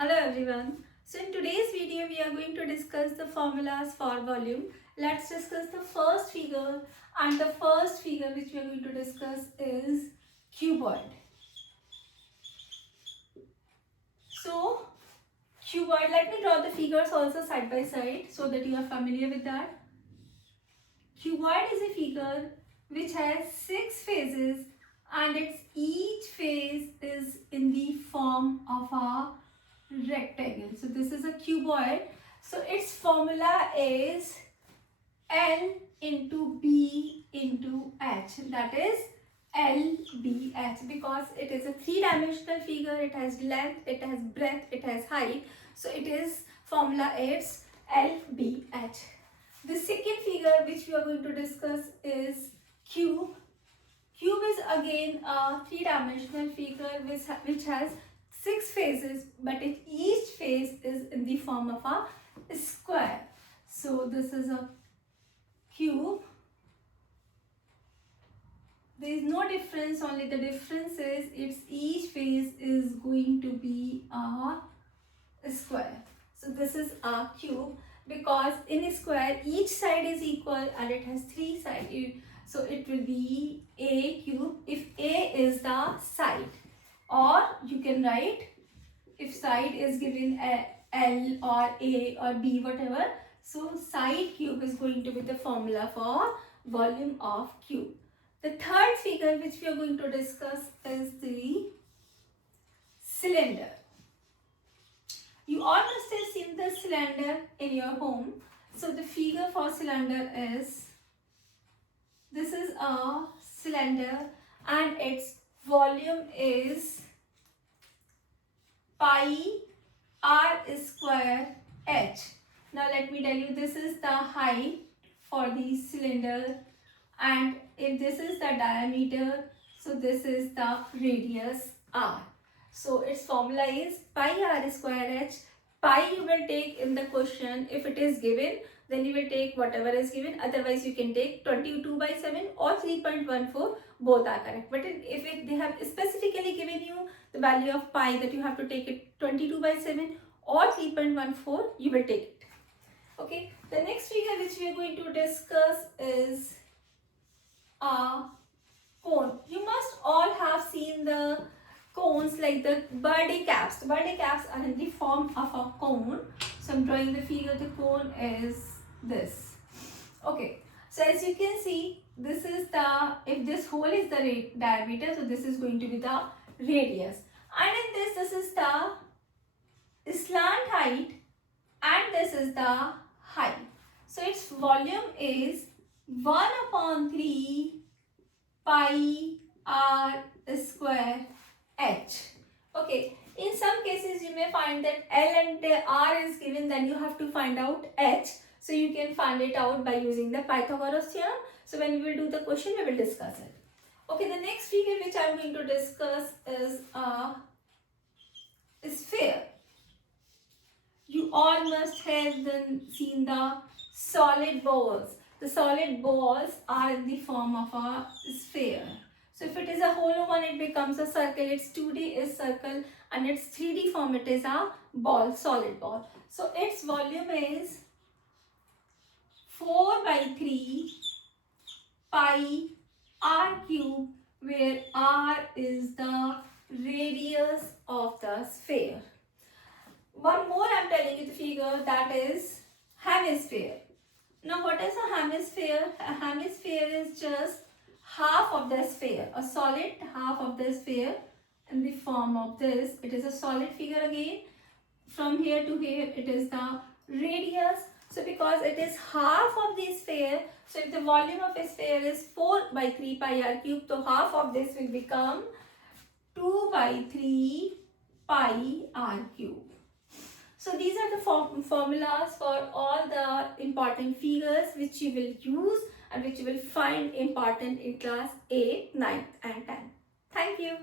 Hello everyone. So in today's video we are going to discuss the formulas for volume. Let's discuss the first figure, and the first figure which we are going to discuss is cuboid. So cuboid, let me draw the figures also side by side so that you are familiar with that. Cuboid is a figure which has 6 phases and its each phase is in the form of a rectangle. So this is a cuboid. So its formula is L into B into H, that is LBH, because it is a three-dimensional figure. It has length, it has breadth, it has height. So it is formula is LBH. The second figure which we are going to discuss is cube. Cube is again a three-dimensional figure which has 6 phases, but each phase is in the form of a square. So this is a cube. There is no difference, only the difference is its each phase is going to be a square. So this is a cube, because in a square each side is equal and it has 3 sides. So it will be a cube if a is the side, or you can write if side is given L or A or B, whatever. So side cube is going to be the formula for volume of cube. The third figure which we are going to discuss is the cylinder. You all must have seen the cylinder in your home. So the figure for cylinder is, this is a cylinder and its volume is pi r square h. Now let me tell you, this is the height for the cylinder, and if this is the diameter, so this is the radius r. So its formula is pi r square h. Pi you will take in the question if it is given, then you will take whatever is given. Otherwise you can take 22/7 or 3.14, both are correct. But if they have specifically given you the value of pi, that you have to take it 22/7 or 3.14, you will take it. Okay, the next figure which we are going to discuss is a cone. You must all have seen the cones, like the birthday caps. The birthday caps are in the form of a cone. So I'm drawing the figure. The cone is this. Okay, so as you can see, this is the, if this hole is the diameter, so this is going to be the radius, and in this is the slant height and this is the height. So its volume is 1/3 pi r square h. Okay, in some cases you may find that L and R is given, then you have to find out h. So you can find it out by using the Pythagoras theorem. So when we will do the question, we will discuss it. Okay, the next figure which I am going to discuss is a sphere. You all must have seen the solid balls. The solid balls are in the form of a sphere. So if it is a hollow one, it becomes a circle. Its 2D is circle, and its 3D form, it is a ball, solid ball. So its volume is 4/3 pi r cube, where r is the radius of the sphere. One more I am telling you the figure, that is hemisphere. Now what is a hemisphere? A hemisphere is just half of the sphere, a solid half of the sphere in the form of this. It is a solid figure again. From here to here it is the radius. So because it is half of the sphere, so if the volume of a sphere is 4/3 pi r cube, so half of this will become 2/3 pi r cube. So these are the formulas for all the important figures which you will use and which you will find important in class 8, 9 and 10. Thank you.